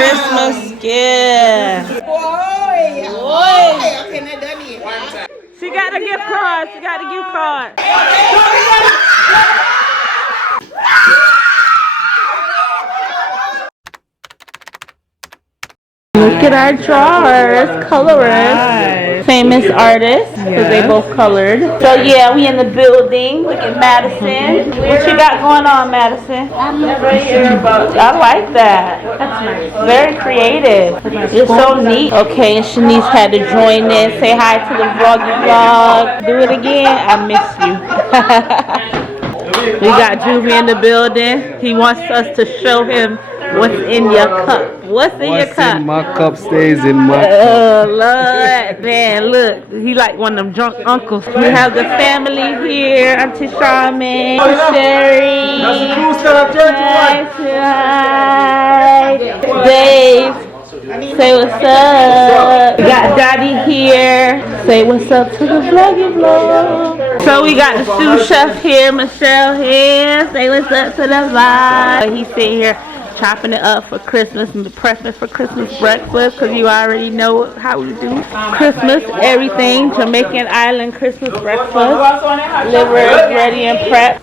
Christmas gift. Boy. Okay, now done it. She got a gift card. She got a gift card. Look at our drawers, colorist, famous artists, because they both colored. So yeah, we in the building. Look at Madison. What you got going on, Madison? I like that. That's nice. Very creative. You're so neat. Okay, and Shanice had to join in. Say hi to the vlog. Do it again. I miss you. We got Juvie in the building. He wants us to show him what's in your cup. What's in your cup? What's in my cup stays in my cup. Oh, Lord. Man, look. He like one of them drunk uncles. We have the family here. Auntie Charmaine, Sherry. Dave. Say what's up. We got Daddy here. Say what's up to the vloggy vlog. So we got the sous chef here, Michelle here. Say what's up to the vlog. He's sitting here chopping it up for Christmas and prepping for Christmas breakfast, because you already know how we do Christmas, everything. Jamaican Island Christmas breakfast. Liver is ready and prepped.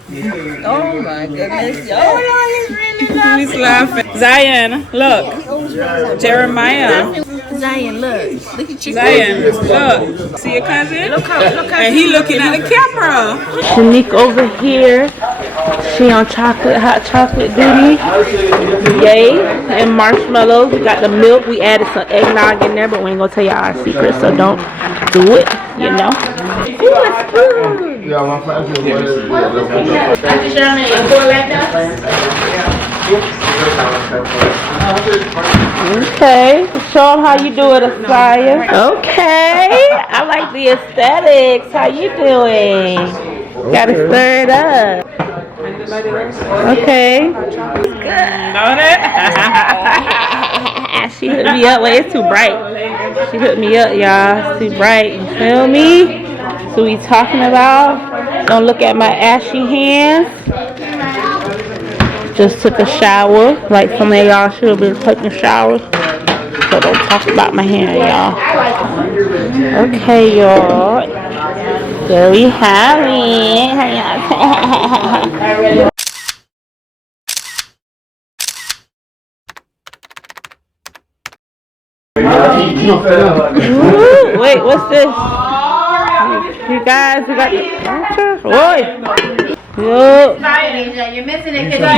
Oh my goodness. He's laughing. Zion, look. Jeremiah. Zion, look. Look at your Zion, look. See your cousin? Look and he looking at the camera. Shanique over here. She on hot chocolate duty. Yay. And marshmallows. We got the milk. We added some eggnog in there, but we ain't gonna tell y'all our secret, so don't do it, you know. Food. Yeah, my friend. Okay, show them how you do it, Aspire. Okay, I like the aesthetics. How you doing? Gotta stir it up. Okay. Good. She hooked me up. Wait, it's too bright. She hooked me up, y'all. It's too bright. You feel me? So we talking about. Don't look at my ashy hands. Just took a shower, like some of y'all should be taking showers. So don't talk about my hair, y'all. Okay, y'all. There we have it. Ooh, wait, what's this? You guys, we got the Oi! Yo. You're missing it because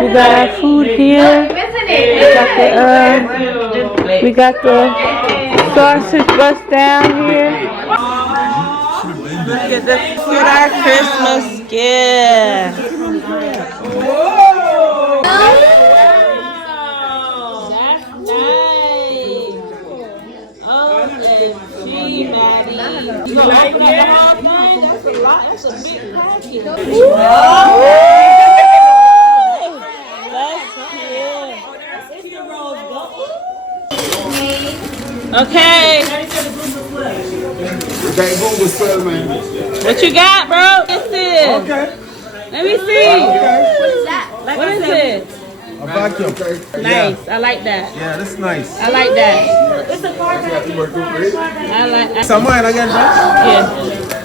we got our food here. We got the sausage bust down here. Look at this. Look at our Christmas gift. You gonna open up the whole thing? That's a lot. That's a big package. That's cute. Okay. What you got, bro? What's this? Okay. Let me see. What is that? What is it? A vacuum. Nice. I like that. Yeah, that's nice. I like that. I like. Someone again, bro? Yeah.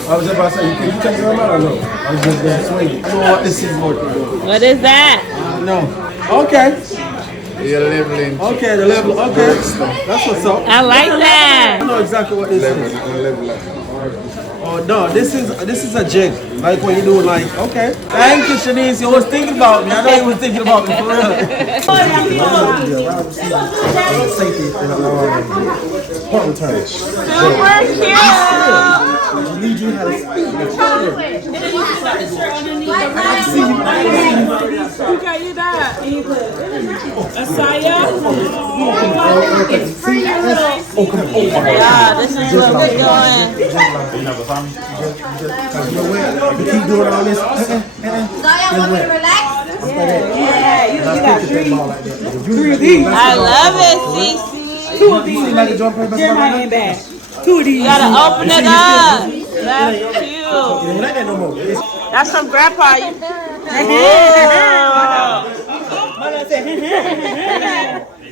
I was about to say, can you take your out or no? I was just going to swing. I don't know what this is for. What is that? No. Okay. You're leveling. Okay, the level. Okay. That's what's up. I like that. I know exactly what this is. Oh no, this is a jig. Like when you do like, okay. Thank you, Shanice. You was thinking about me. I know you was thinking about me for real. Safety part return. I need you to have Who got you that? Asaya? Yeah, this is what we're doing. You keep doing all this. Zaya, want me to relax? Yeah, you got 3D. I love it, Cece. 2 of these. Like a jump paper. Get my hand back. 2 of these. You gotta open it up. That's cute. That's from Grandpa.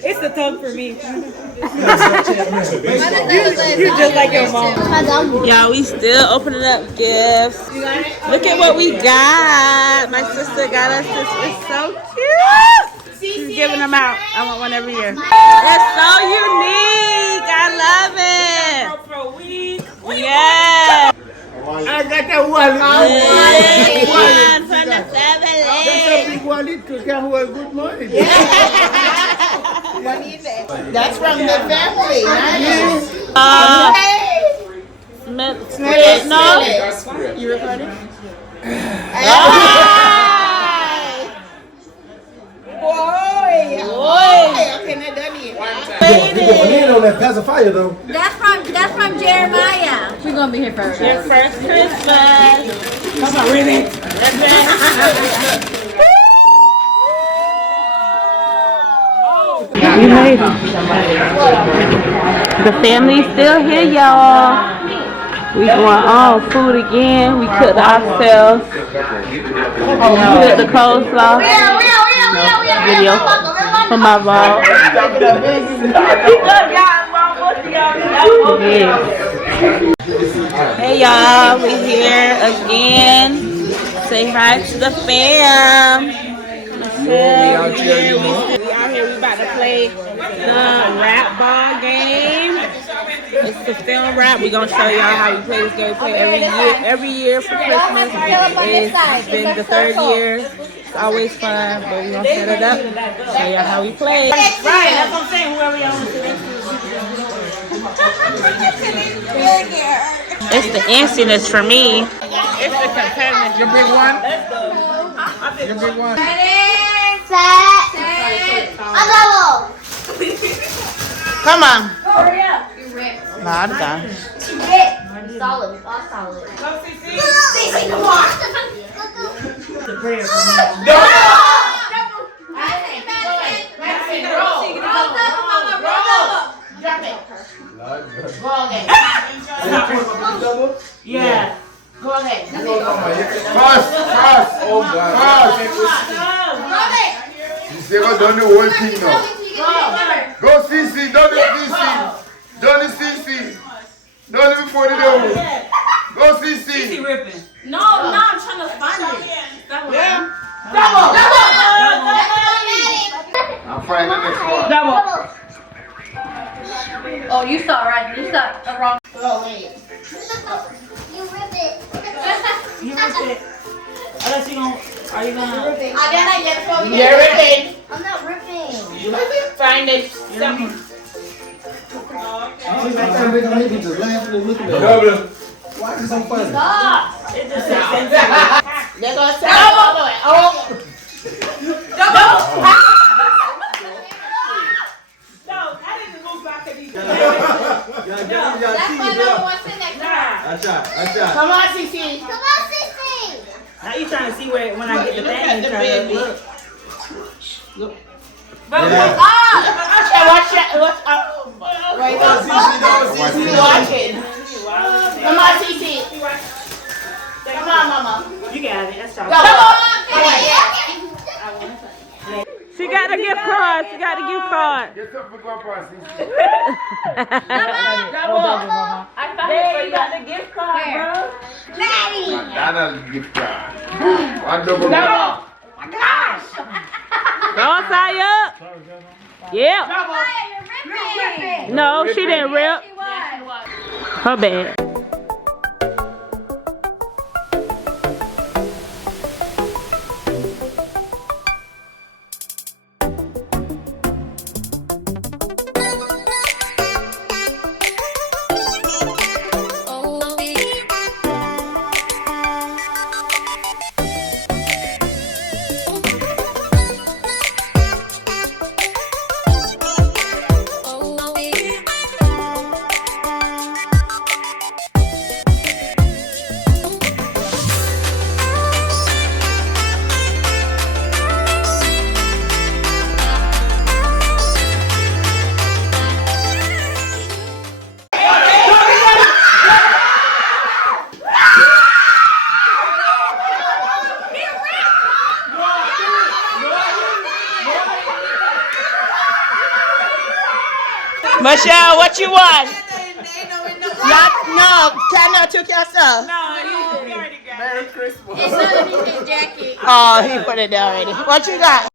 It's the tongue for me. You just like your mom. Y'all, we still opening up gifts. Look at what we got. My sister got us this. It's so cute. She's giving them out. I want one every year. It's so unique. I love it. For a week. Yeah. I got a wallet. One from the family. That's a big wallet to tell her good morning. That's from the family. Nice. Smith, no? You recording? Okay, now done it. on that pacifier though. That's from Jeremiah. We're gonna be here first. Your first Christmas. Come on, really? We made it. The family's still here, y'all. We going on food again. We cooked ourselves. Cooked the coleslaw. Video for my vlog. Yeah. Hey y'all, we here again. Say hi to the fam. Michelle, we here. We out here. We about to play the rap ball game. It's the film rap. We're gonna show y'all how we play this game. We play every year for Christmas. It's been the third year. It's always fun, but we're gonna set it up. Show y'all how we play. Right, that's what I'm saying. Whoever y'all want to It's the answerness for me. It's the competitive. Your big one? Your big one? Come on. Hurry up. You ripped. Nah, I'm done. She ripped. Solid. All solid. Cece, come on. the prayer for me. Yeah. Go ahead. Pass. Oh, God. You never done the whole thing now. Go CC, done the CC. Done the CC. Done it before the devil. Go CC. Ripping. No, I'm trying to find it. Yeah. I'm finding the next one. Oh, you saw right. You saw wrong. Oh, wait. You rip it. You ripped it. Unless you gonna, are you gonna? You're ripping. I'm not ripping. Find it. Just laughing and looking at Double. Why is it so funny? Stop. It just says They're going to say, oh. no, I didn't move back to these. That's why no one said that. I shot. Come on, CC. Come on, Cece. Now you trying to see where when I get the Look thing. at the try to baby. look. But Yeah. Watch it. Wait, watching. Come on, CC. Come on, Mama. You got it. That's all. Come on. She got the gift card. Get Get up for Grandpa, CC. I found it for you. got the gift card, bro. McDonald's gift card. One double. Go Saya. Yeah. You're ripping. No, she didn't rip. She was. Her bad. Michelle, what you want? No, Canada took your stuff. No, he already got it. It's underneath his jacket. Oh, he put it there already. What you got?